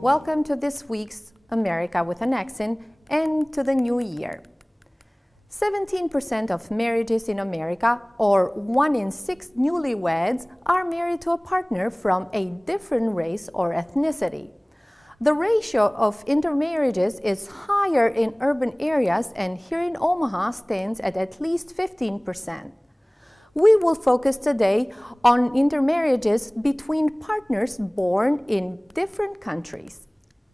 Welcome to this week's America with an Accent and to the new year. 17% of marriages in America, or 1 in 6 newlyweds, are married to a partner from a different race or ethnicity. The ratio of intermarriages is higher in urban areas, and here in Omaha stands at least 15%. We will focus today on intermarriages between partners born in different countries.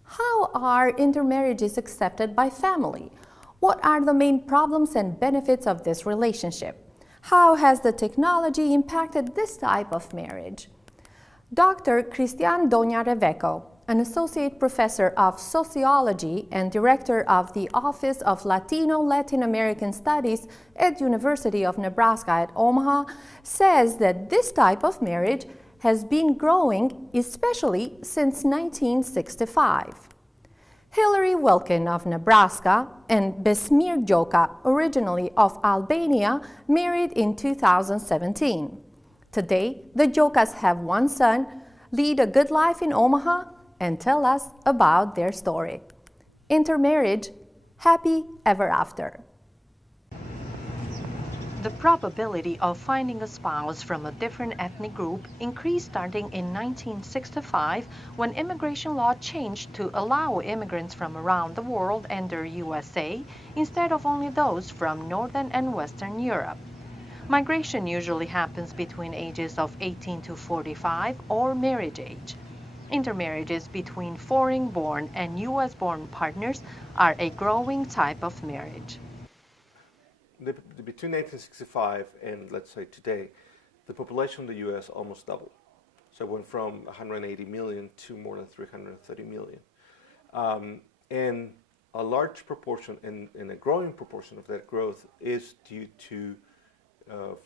How are intermarriages accepted by family? What are the main problems and benefits of this relationship? How has the technology impacted this type of marriage? Dr. Cristian Doña Reveco, an associate professor of sociology and director of the Office of Latin American Studies at University of Nebraska at Omaha, says that this type of marriage has been growing, especially since 1965. Hillary Wilkin of Nebraska and Besmir Joka, originally of Albania, married in 2017. Today, the Jokas have one son, lead a good life in Omaha, and tell us about their story. Intermarriage, happy ever after. The probability of finding a spouse from a different ethnic group increased starting in 1965 when immigration law changed to allow immigrants from around the world enter USA instead of only those from Northern and Western Europe. Migration usually happens between ages of 18 to 45 or marriage age. Intermarriages between foreign-born and U.S.-born partners are a growing type of marriage. Between 1965 and, let's say, today, the population in the U.S. almost doubled. So it went from 180 million to more than 330 million. And a large proportion and a growing proportion of that growth is due to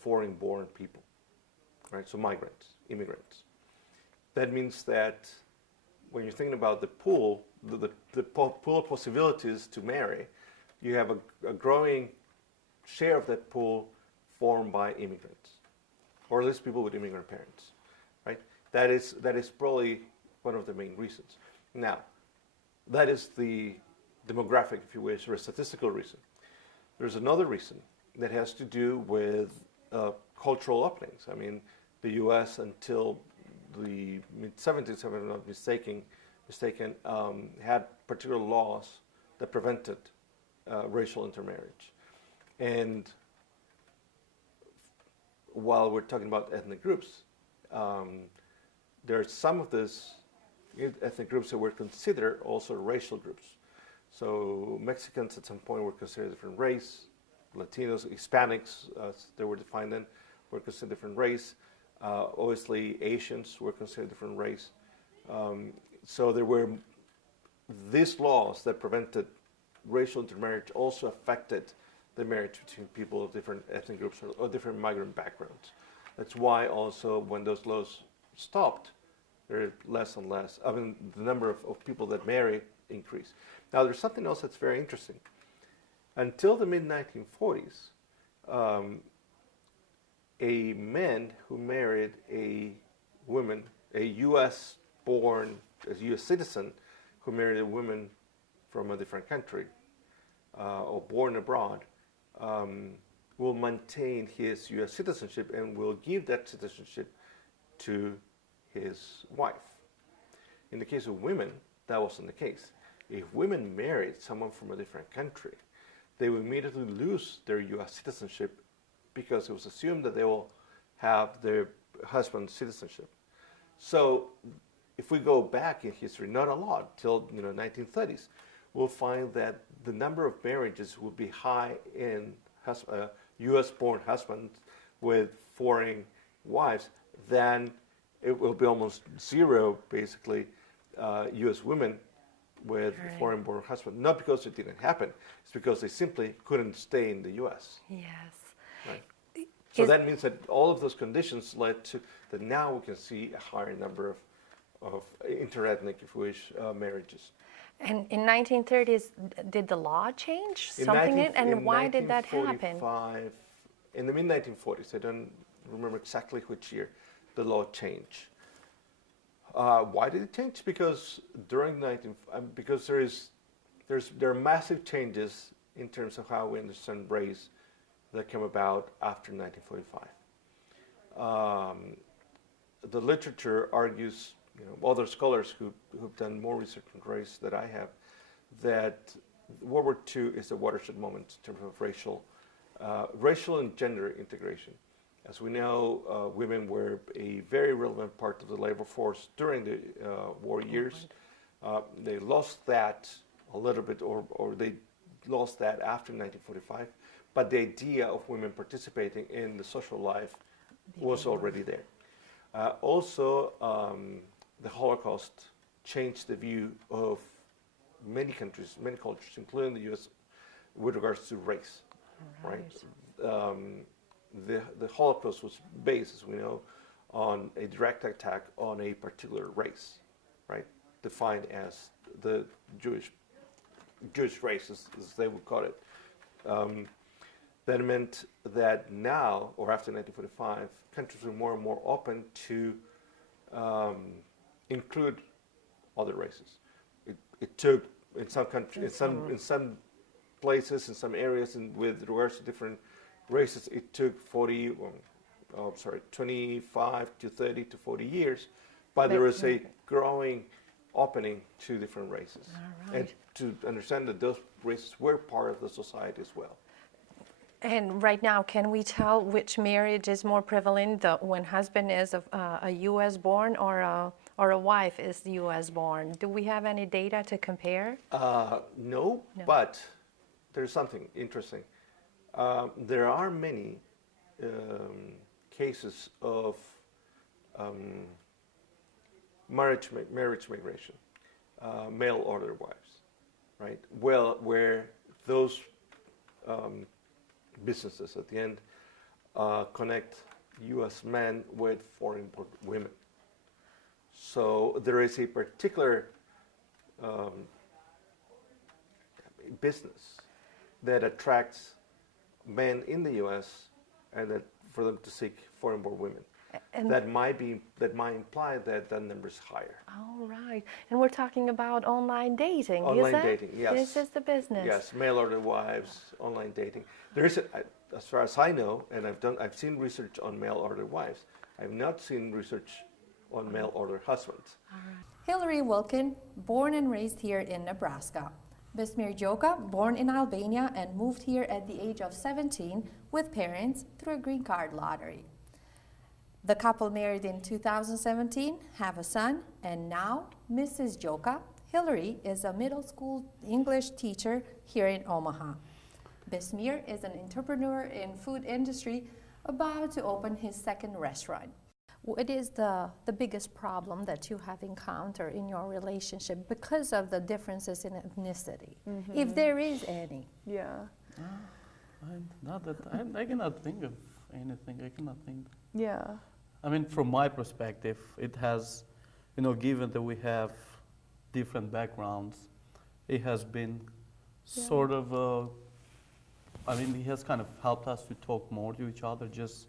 foreign-born people, right? So migrants, immigrants. That means that when you're thinking about the pool, the pool of possibilities to marry, you have a growing share of that pool formed by immigrants, or at least people with immigrant parents, right? That is probably one of the main reasons. Now, that is the demographic, if you wish, or a statistical reason. There's another reason that has to do with cultural openings. I mean, the U.S. until the mid-70s, if I'm not mistaken, had particular laws that prevented racial intermarriage. And while we're talking about ethnic groups, there are some of these ethnic groups that were considered also racial groups. So Mexicans at some point were considered a different race. Latinos, Hispanics, as they were defined then, were considered a different race. Obviously, Asians were considered a different race. So there were these laws that prevented racial intermarriage also affected the marriage between people of different ethnic groups or different migrant backgrounds. That's why also when those laws stopped, there are less and less. I mean, the number of people that marry increased. Now, there's something else that's very interesting. Until the mid-1940s, a man who married a woman, a U.S.-born, a U.S. citizen who married a woman from a different country or born abroad, will maintain his U.S. citizenship and will give that citizenship to his wife. In the case of women, that wasn't the case. If women married someone from a different country, they would immediately lose their U.S. citizenship because it was assumed that they will have their husband's citizenship. So if we go back in history, not a lot, till 1930s, we'll find that the number of marriages will be high in U.S.-born husbands with foreign wives, then it will be almost zero, basically, U.S. women with foreign-born husbands. Not because it didn't happen, it's because they simply couldn't stay in the U.S. Yes. Right? So that means that all of those conditions led to that now we can see a higher number of interethnic, if you wish, marriages. And in 1930s, did the law change something? And why did that happen? In the mid-1940s, I don't remember exactly which year, the law changed. Why did it change? Because because there are massive changes in terms of how we understand race that came about after 1945. The literature argues, other scholars who've done more research on race than I have, that World War II is a watershed moment in terms of racial and gender integration. As we know, women were a very relevant part of the labor force during the war years. They lost that a little bit, or they lost that after 1945. But the idea of women participating in the social life was already there. Also, the Holocaust changed the view of many countries, many cultures, including the U.S., with regards to race. Right? The Holocaust was based, as we know, on a direct attack on a particular race, right? Defined as the Jewish race, as they would call it. That meant that now, or after 1945, countries were more and more open to include other races. It took, in some countries, in some places, in some areas, and with regards to different races, it took 25 to 30 to 40 years, but there was a growing opening to different races, and to understand that those races were part of the society as well. And right now, can we tell which marriage is more prevalent, when husband is a U.S. born or a wife is U.S. born? Do we have any data to compare? No, but there's something interesting. There are many cases of marriage migration, mail order wives, right? Well, where those businesses at the end connect U.S. men with foreign women. So there is a particular business that attracts men in the U.S. and that for them to seek foreign-born women. And that might imply that the number is higher. All right. And we're talking about online dating, online is it? Dating, yes. This is the business. Yes, mail order wives, online dating. There is, as far as I know, and I've seen research on mail order wives. I've not seen research on mail order husbands. All right. Hillary Wilkin, born and raised here in Nebraska. Besmir Joka, born in Albania and moved here at the age of 17 with parents through a green card lottery. The couple married in 2017, have a son, and now Mrs. Joka, Hillary, is a middle school English teacher here in Omaha. Besmir is an entrepreneur in food industry about to open his second restaurant. What is the biggest problem that you have encountered in your relationship because of the differences in ethnicity, if there is any? Yeah. I cannot think of anything. I cannot think. Yeah. I mean, from my perspective, it has, given that we have different backgrounds, it has been sort of, it has kind of helped us to talk more to each other, just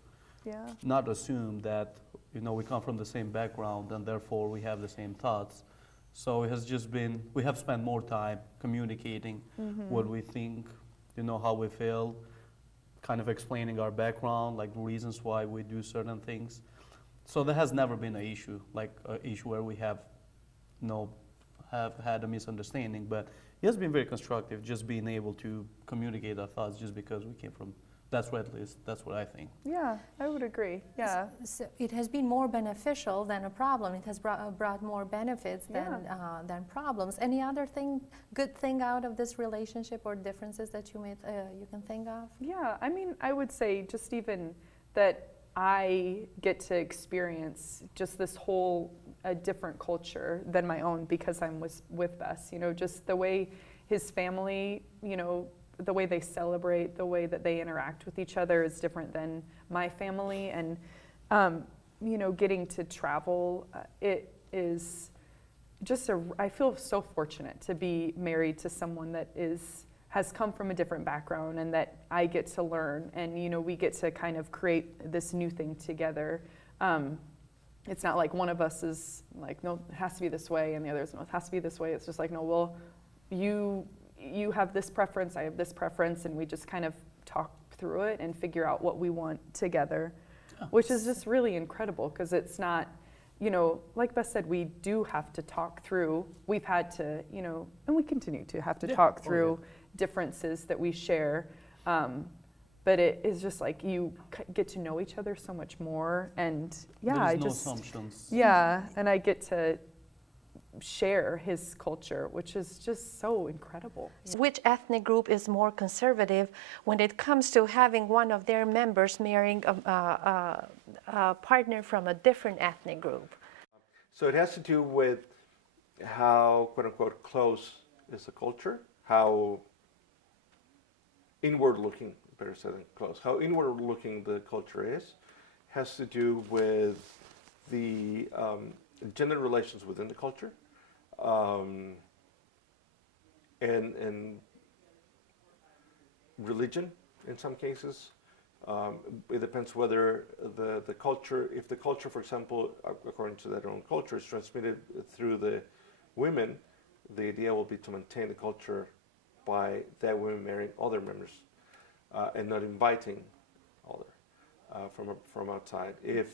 not assume that, we come from the same background and therefore we have the same thoughts. So it has just been, we have spent more time communicating what we think, how we feel, kind of explaining our background, like reasons why we do certain things. So there has never been an issue, like an issue where we have had a misunderstanding, but it has been very constructive, just being able to communicate our thoughts just because we came from, that's what I think. Yeah, I would agree, yeah. So it has been more beneficial than a problem. It has brought more benefits than problems. Any other good thing out of this relationship or differences that you can think of? Yeah, I would say just even that I get to experience just this whole different culture than my own because I'm with Bess. Just the way his family, the way they celebrate, the way that they interact with each other is different than my family. And, getting to travel, it is just I feel so fortunate to be married to someone that has come from a different background and that I get to learn, and we get to kind of create this new thing together. it's not like one of us is like, no, it has to be this way, and the other is, no, it has to be this way. It's just like, no, well, you have this preference, I have this preference, and we just kind of talk through it and figure out what we want together, which is just really incredible, because it's not, you know, like Beth said, we do have to talk through. We've had to, you know, and we continue to have to talk through differences that we share. But it is just like you get to know each other so much more, and There is no assumptions. Yeah, and I get to share his culture, which is just so incredible. Which ethnic group is more conservative when it comes to having one of their members marrying a partner from a different ethnic group? So it has to do with how, quote unquote, close is the culture, how inward looking, better said than close, how inward looking the culture is, has to do with the gender relations within the culture, and religion in some cases. It depends whether the culture, if the culture, for example, according to their own culture, is transmitted through the women, the idea will be to maintain the culture by that women marrying other members and not inviting other from outside. If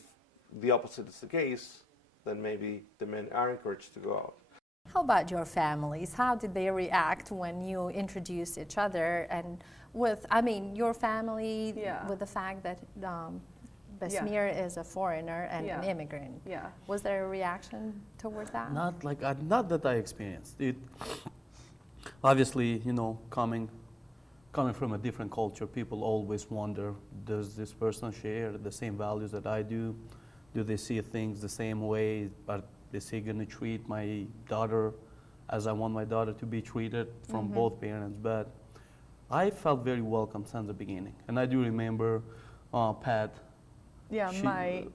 the opposite is the case, then maybe the men are encouraged to go out. How about your families? How did they react when you introduced each other? And with, I mean, your family, with the fact that Besmir is a foreigner and an immigrant. Was there a reaction towards that? Not like, not that I experienced it. Obviously, you know, coming from a different culture, people always wonder, does this person share the same values that I do? Do they see things the same way? Are they going to treat my daughter as I want my daughter to be treated from both parents? But I felt very welcome since the beginning. And I do remember Pat. Yeah,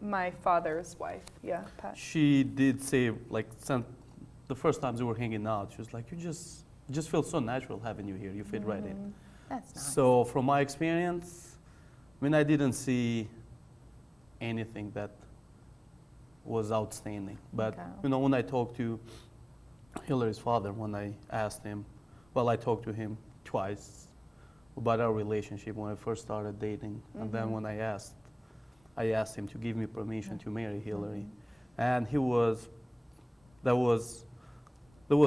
my father's wife. Yeah, Pat. She did say, like, the first times we were hanging out, she was like, you just feel so natural having you here. You fit right in. That's nice. So from my experience, I mean, I didn't see anything that was outstanding. But, you know, when I talked to Hillary's father, when I asked him, well, I talked to him twice about our relationship when I first started dating. And then when I asked him to give me permission to marry Hillary. And there was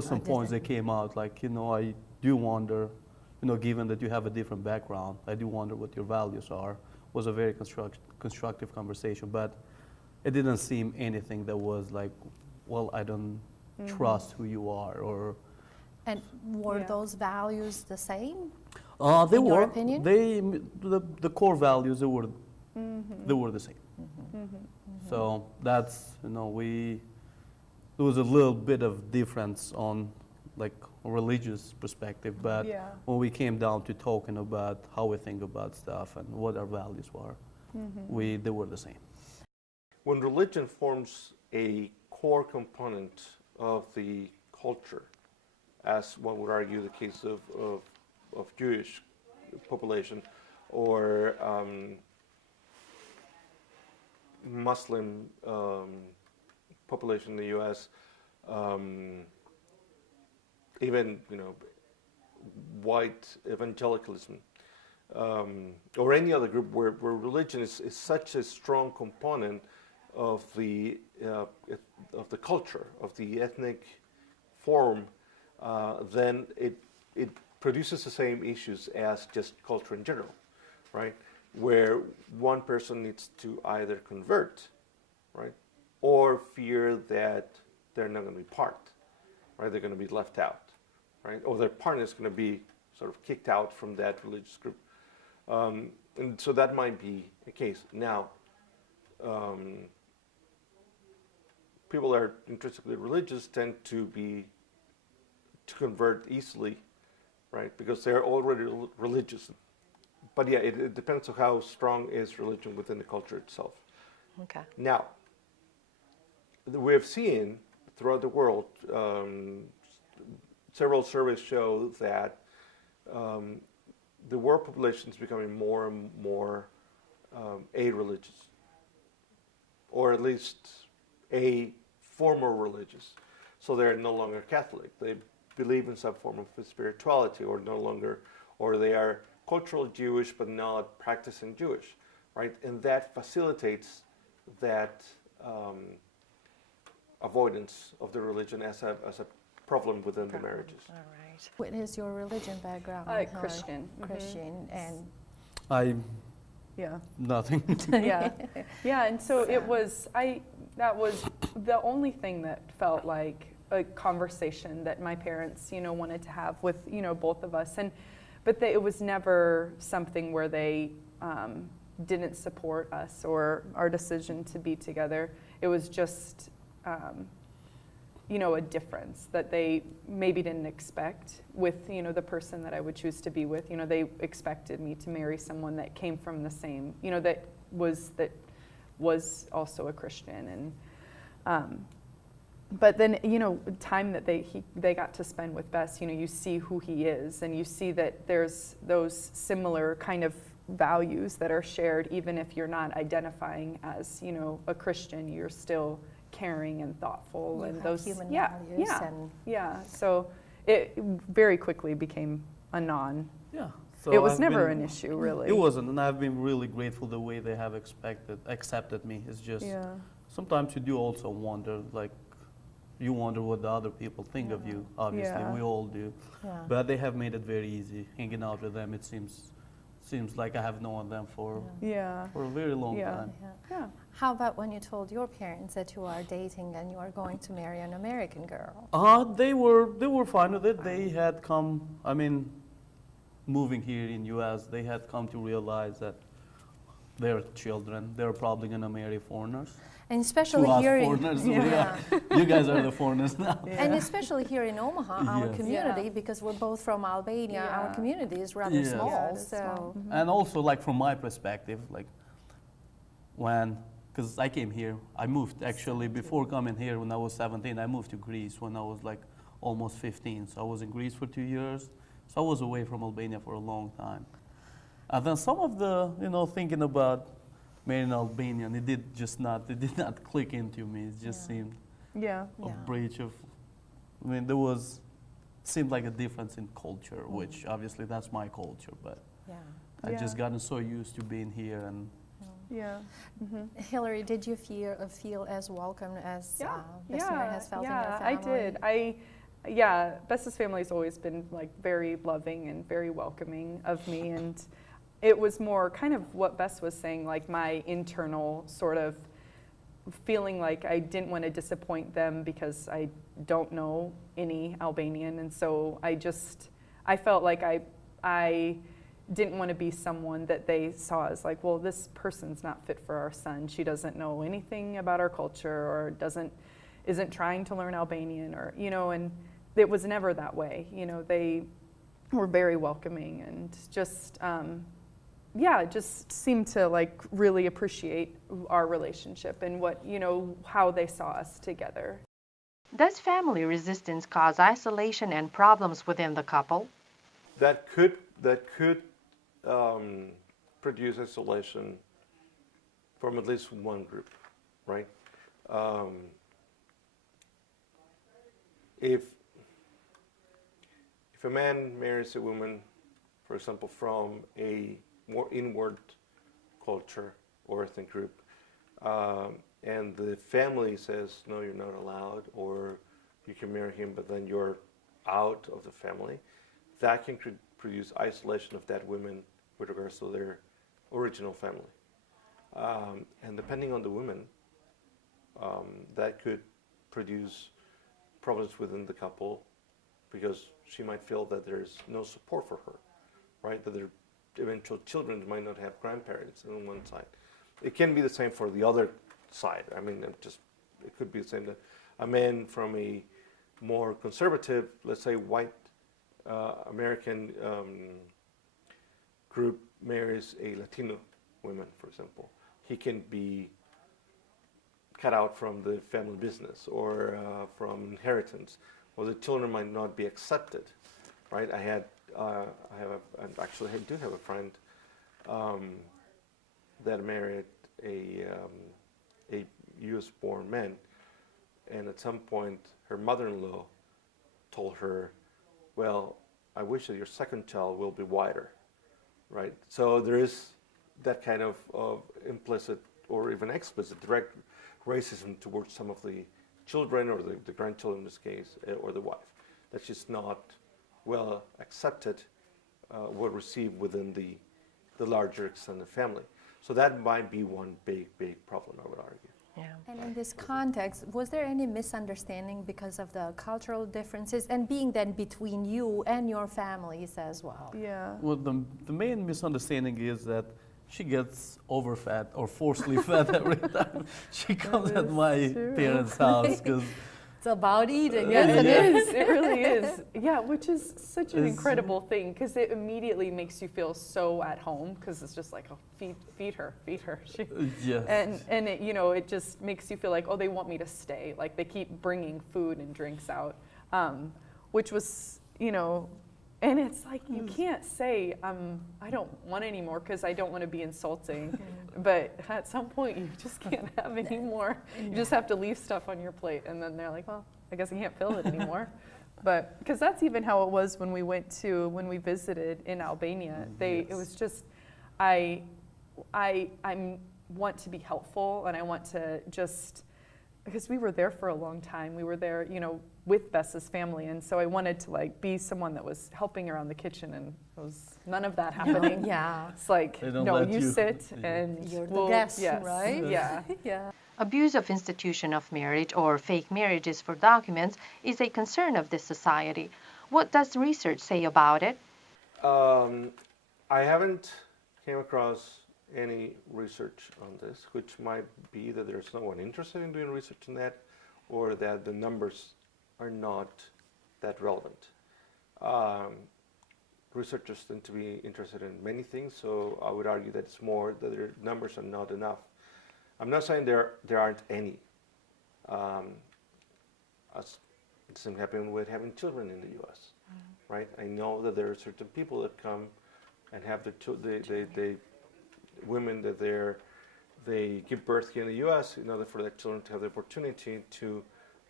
some points that came out, like, you know, I do wonder, you know, given that you have a different background, I do wonder what your values are. It was a very constructive conversation, but it didn't seem anything that was like, well, I don't trust who you are, or. And were those values the same? They in were. Your opinion? The core values, they were the same. So that's, you know, there was a little bit of difference on, like, a religious perspective, but when we came down to talking about how we think about stuff and what our values were, they were the same. When religion forms a core component of the culture, as one would argue the case of Jewish population or Muslim population in the U.S., even, you know, white evangelicalism, or any other group where religion is such a strong component of the culture, of the ethnic form, then it produces the same issues as just culture in general, right? Where one person needs to either convert, right, or fear that they're not going to be part, right? They're going to be left out, right? Or their partner is going to be sort of kicked out from that religious group. And so that might be a case. Now, people that are intrinsically religious tend to convert easily, right? Because they're already religious. But yeah, it depends on how strong is religion within the culture itself. Okay. Now, we have seen throughout the world, several surveys show that the world population is becoming more and more a-religious, or at least a former religious. So they're no longer Catholic. They believe in some form of spirituality, or no longer, or they are cultural Jewish but not practicing Jewish, right? And that facilitates that avoidance of the religion as a problem within the marriages. All right. What is your religion background? Christian. Christian, and Yeah. Nothing. Yeah. Yeah, and so it was, that was the only thing that felt like a conversation that my parents, wanted to have with, both of us. But it was never something where they didn't support us or our decision to be together. It was just, a difference that they maybe didn't expect with, the person that I would choose to be with. They expected me to marry someone that came from the same, that was also a Christian. And but then, time that they got to spend with Bess, you see who he is, and you see that there's those similar kind of values that are shared, even if you're not identifying as, a Christian, you're still caring and thoughtful, you and have those human yeah, values. yeah, And yeah. So it very quickly became a non. Yeah. So It was I've never been- an issue, really. It wasn't, and I've been really grateful the way they have accepted me. It's just Yeah. sometimes you do also wonder, like you wonder what the other people think of you. Obviously, Yeah. we all do. yeah. But they have made it very easy. Hanging out with them, it seems like I have known them for Yeah. a very long Yeah. time. Yeah. Yeah. How about when you told your parents that you are dating and you are going to marry an American girl? They were fine with it. They had come. I mean, moving here in U.S., they had come to realize that their children, they're probably gonna marry foreigners. And especially To us here in foreigners, you guys are the foreigners now. and especially here in Omaha, our Yes. community, Yeah. because we're both from Albania, our Yeah. community is rather Yes. small. Yeah, it is so small. And also, like from my perspective, like because I came here, I moved actually before coming here when I was 17. I moved to Greece when I was like almost 15. So I was in Greece for 2 years. So I was away from Albania for a long time. And then some of the, thinking about marrying Albanian, it did not click into me. It just Yeah. seemed Yeah. a Yeah. breach of, seemed like a difference in culture, which obviously that's my culture, but yeah. I've just Yeah. gotten so used to being here and Yeah. Hillary, did you feel as welcome as Yeah. Bessemer has felt in your yeah, family? I did. Bess's family has always been like very loving and very welcoming of me, and it was more kind of what Bess was saying, like my internal sort of feeling like I didn't want to disappoint them because I don't know any Albanian, and so I felt like I didn't want to be someone that they saw as like, well, this person's not fit for our son. She doesn't know anything about our culture, or isn't trying to learn Albanian, or and it was never that way. They were very welcoming and just just seemed to like really appreciate our relationship and what how they saw us together. Does family resistance cause isolation and problems within the couple? That could produce isolation from at least one group, right? If a man marries a woman, for example, from a more inward culture or ethnic group, and the family says, no, you're not allowed, or you can marry him, but then you're out of the family, that can produce isolation of that woman with regards to their original family. And depending on the woman, that could produce problems within the couple, because she might feel that there's no support for her, right? That their eventual children might not have grandparents on one side. It can be the same for the other side. I mean, it could be the same that a man from a more conservative, let's say white American group marries a Latino woman, for example. He can be cut out from the family business or from inheritance, or the children might not be accepted, right? I do have a friend that married a U.S.-born man and at some point her mother-in-law told her, well, I wish that your second child will be whiter, right? So there is that kind of implicit or even explicit direct racism towards some of the children or the grandchildren in this case, or the wife. That's just not well accepted or received within the larger extended family. So that might be one big problem, I would argue. Yeah. And in this context, was there any misunderstanding because of the cultural differences and being then between you and your families as well? Yeah. Well, the main misunderstanding is that she gets overfed or forcefully fed every time she comes at my parents' house. Because It's about eating, Yes, isn't it it? is. It really is. Yeah, which is such an incredible thing because it immediately makes you feel so at home because it's just like, oh, feed her. She, yes. and it, you know, it just makes you feel like, oh, they want me to stay. Like they keep bringing food and drinks out, which was, you know, and it's like you can't say I don't want any more because I don't want to be insulting, but at some point you just can't have any more. You just have to leave stuff on your plate, and then they're like, well, I guess I can't fill it anymore. But because that's even how it was when we visited in Albania. It was just I want to be helpful, and I want to just, because we were there for a long time. We were there, you know, with Bessa's family, and so I wanted to like be someone that was helping around the kitchen, and there was none of that happening. Yeah. It's like, They don't no, let you you- sit Yeah. and You're the we'll- guest, yes, right? Yeah. Yeah. Abuse of institution of marriage or fake marriages for documents is a concern of this society. What does research say about it? I haven't came across any research on this, which might be that there's no one interested in doing research on that, or that the numbers are not that relevant. Researchers tend to be interested in many things, so I would argue that it's more that their numbers are not enough. I'm not saying there aren't any. As it doesn't happen with having children in the U.S., right? I know that there are certain people that come and have the women that they give birth here in the U.S. in order for their children to have the opportunity to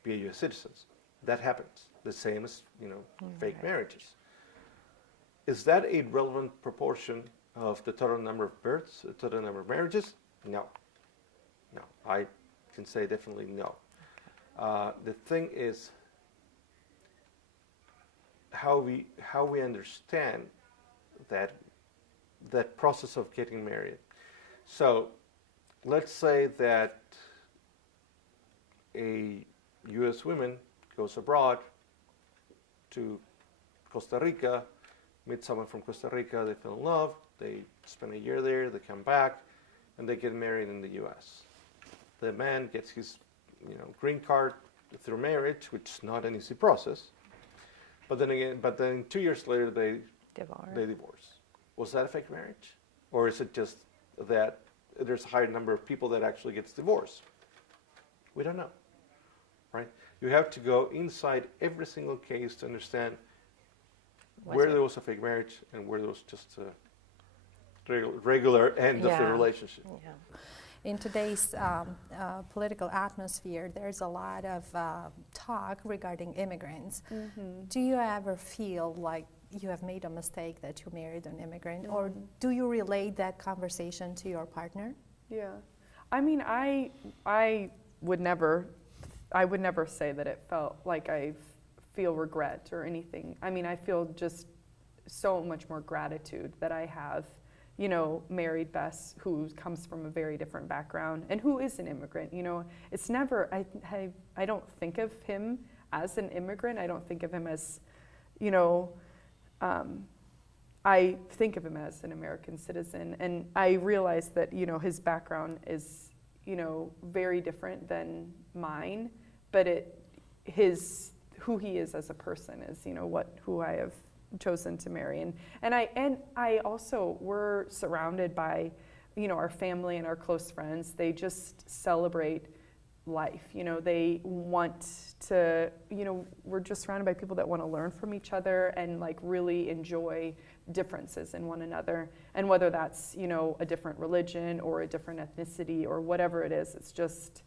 be U.S. citizens. That happens. The same as, you know, fake marriages. Is that a relevant proportion of the total number of births, the total number of marriages? No. No. I can say definitely no. The thing is how we understand that process of getting married. So let's say that a U.S. woman goes abroad to Costa Rica, meets someone from Costa Rica, they fell in love, they spend a year there, they come back, and they get married in the U.S. The man gets his, you know, green card through marriage, which is not an easy process. But then 2 years later they divorce. Was that a fake marriage? Or is it just that there's a higher number of people that actually gets divorced? We don't know, right? You have to go inside every single case to understand where there was a fake marriage and where there was just a regular end of the relationship. Yeah. In today's political atmosphere, there's a lot of talk regarding immigrants. Do you ever feel like you have made a mistake that you married an immigrant, or do you relate that conversation to your partner? Yeah, I mean, I would never say that it felt like I feel regret or anything. I mean, I feel just so much more gratitude that I have, you know, married Bess, who comes from a very different background and who is an immigrant. You know, it's never, I don't think of him as an immigrant. I don't think of him as, you know, I think of him as an American citizen, and I realize that, you know, his background is, you know, very different than mine, but who he is as a person is, you know, who I have chosen to marry. And I also, we're surrounded by, you know, our family and our close friends. They just celebrate life. You know, they want to, you know, we're just surrounded by people that want to learn from each other and like really enjoy differences in one another. And whether that's, you know, a different religion or a different ethnicity or whatever it is, it's just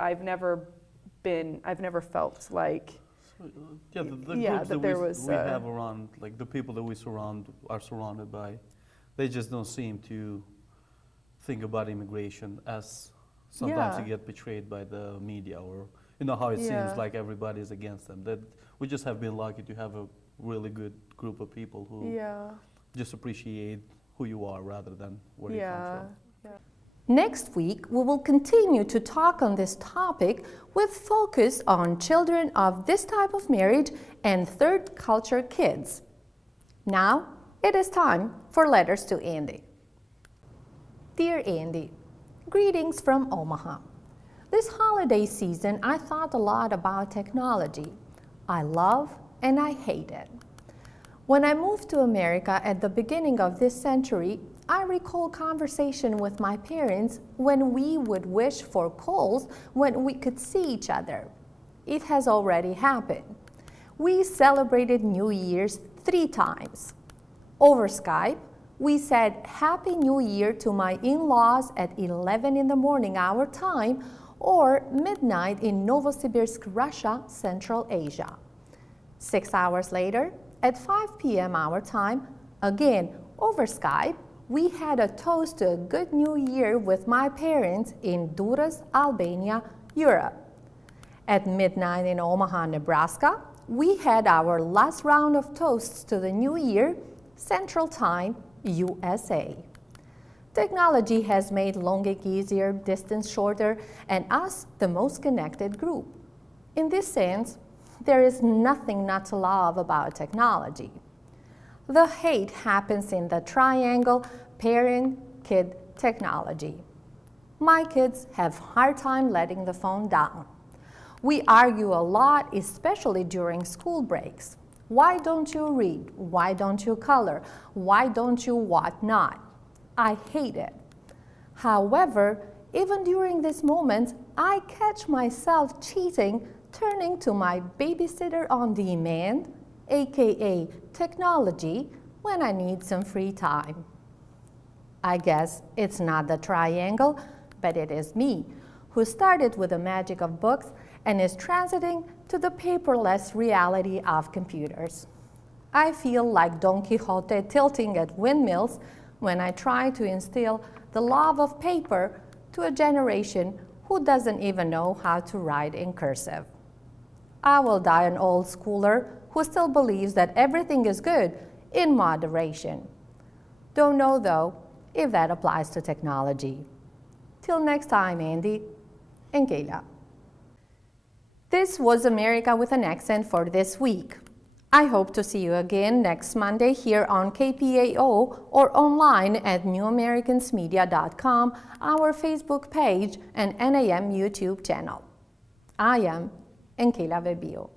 I've never felt like Yeah, the yeah, groups that there was, we have around, like the people that we are surrounded by, they just don't seem to think about immigration as sometimes you Yeah. get betrayed by the media, or you know how it Yeah. seems like everybody's against them. That we just have been lucky to have a really good group of people who yeah, just appreciate who you are rather than where you come yeah, from. yeah. Next week, we will continue to talk on this topic with focus on children of this type of marriage and third culture kids. Now, it is time for letters to Andy. Dear Andy, greetings from Omaha. This holiday season, I thought a lot about technology. I love and I hate it. When I moved to America at the beginning of this century, I recall conversation with my parents when we would wish for calls when we could see each other. It has already happened. We celebrated New Year's 3 times. Over Skype, we said Happy New Year to my in-laws at 11 in the morning our time, or midnight in Novosibirsk, Russia, Central Asia. 6 hours later, at 5 p.m. our time, again over Skype, we had a toast to a good new year with my parents in Duras, Albania, Europe. At midnight in Omaha, Nebraska, we had our last round of toasts to the new year, Central Time, USA. Technology has made longing easier, distance shorter, and us the most connected group. In this sense, there is nothing not to love about technology. The hate happens in the triangle parent-kid technology. My kids have a hard time letting the phone down. We argue a lot, especially during school breaks. Why don't you read? Why don't you color? Why don't you whatnot? I hate it. However, even during these moments, I catch myself cheating, turning to my babysitter on demand, aka technology, when I need some free time. I guess it's not the triangle, but it is me, who started with the magic of books and is transiting to the paperless reality of computers. I feel like Don Quixote tilting at windmills when I try to instill the love of paper to a generation who doesn't even know how to write in cursive. I will die an old schooler who still believes that everything is good in moderation. Don't know, though, if that applies to technology. Till next time, Andy. Enkela. This was America with an Accent for this week. I hope to see you again next Monday here on KPAO or online at newamericansmedia.com, our Facebook page, and NAM YouTube channel. I am Enkela Vehbiu.